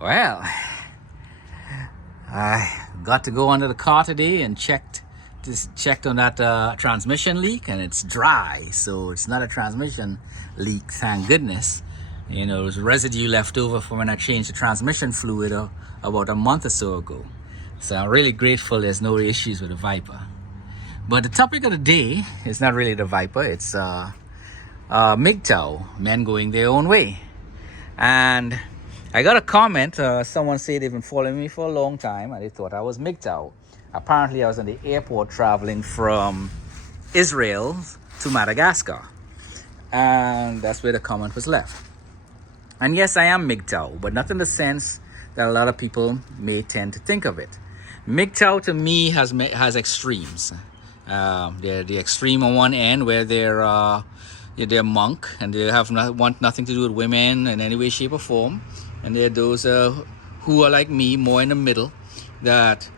Well, I got to go under the car today and checked on that transmission leak, and it's dry, so it's not a transmission leak, thank goodness. You know, there's residue left over from when I changed the transmission fluid about a month or so ago. So I'm really grateful there's no issues with the Viper. But the topic of the day is not really the Viper, it's MGTOW, men going their own way. And I got a comment, someone said they've been following me for a long time and they thought I was MGTOW. Apparently I was in the airport traveling from Israel to Madagascar. And that's where the comment was left. And yes, I am MGTOW, but not in the sense that a lot of people may tend to think of it. MGTOW to me has extremes. They're the extreme on one end where they're monk and they want nothing to do with women in any way, shape or form. And there are those who are like me, more in the middle, that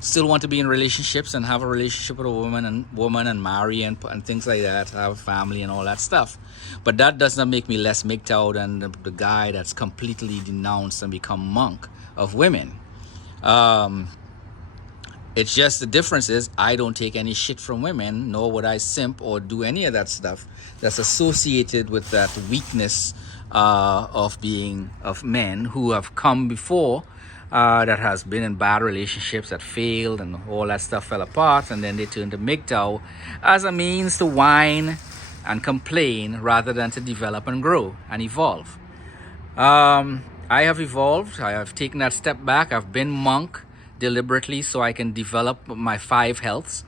still want to be in relationships and have a relationship with a woman and marry and things like that, have a family and all that stuff. But that does not make me less MGTOW than the guy that's completely denounced and become monk of women. It's just the difference is I don't take any shit from women, nor would I simp or do any of that stuff that's associated with that weakness of men who have come before, that has been in bad relationships that failed and all that stuff fell apart, and then they turned to MGTOW as a means to whine and complain rather than to develop and grow and evolve. I have evolved. I have taken that step back. I've been monk deliberately so I can develop my 5 healths,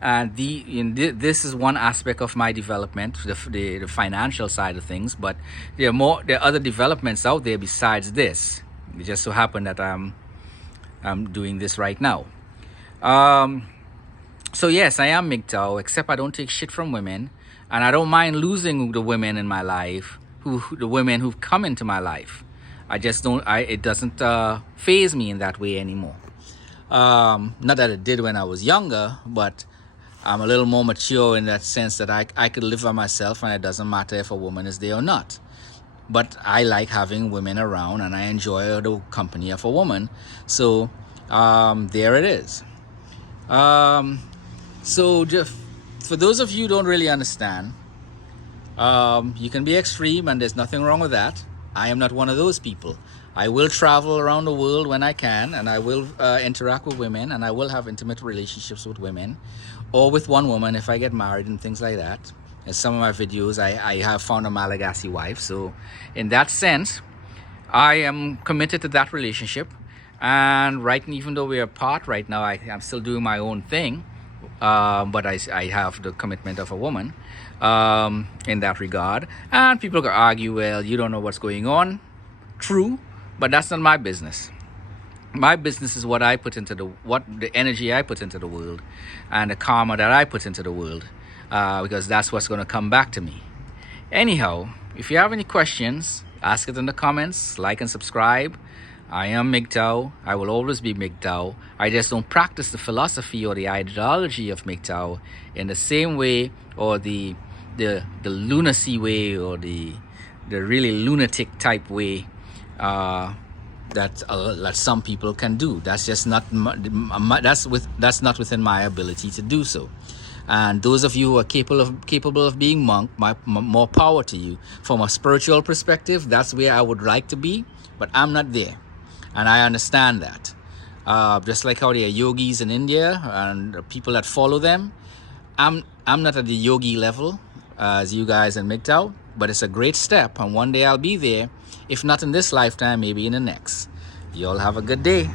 and this is one aspect of my development, the financial side of things. But there are other developments out there besides this. It just so happened that I'm doing this right now. So yes, I am MGTOW, except I don't take shit from women, and I don't mind losing the women in my life, the women who've come into my life. I just don't. It doesn't faze me in that way anymore. Not that it did when I was younger, but I'm a little more mature in that sense that I could live by myself, and it doesn't matter if a woman is there or not. But I like having women around, and I enjoy the company of a woman. So there it is. So just for those of you who don't really understand, you can be extreme, and there's nothing wrong with that. I am not one of those people. I will travel around the world when I can, and I will interact with women, and I will have intimate relationships with women, or with one woman if I get married and things like that. In some of my videos, I have found a Malagasy wife. So in that sense, I am committed to that relationship. And even though we're apart right now, I'm still doing my own thing. But I have the commitment of a woman in that regard. And people can argue, well, you don't know what's going on. True, but that's not my business. My business is what I put into the energy I put into the world, and the karma that I put into the world, because that's what's going to come back to me. Anyhow, if you have any questions, ask it in the comments, like and subscribe. I am MGTOW. I will always be MGTOW. I just don't practice the philosophy or the ideology of MGTOW in the same way, or the lunacy way, or the really lunatic type way that some people can do. That's just not that's not within my ability to do so. And those of you who are capable of being monk, more power to you. From a spiritual perspective, that's where I would like to be, but I'm not there, and I understand that. Just like how there are yogis in India and people that follow them, I'm not at the yogi level as you guys in MGTOW, but it's a great step, and one day I'll be there. If not in this lifetime, maybe in the next. You all have a good day.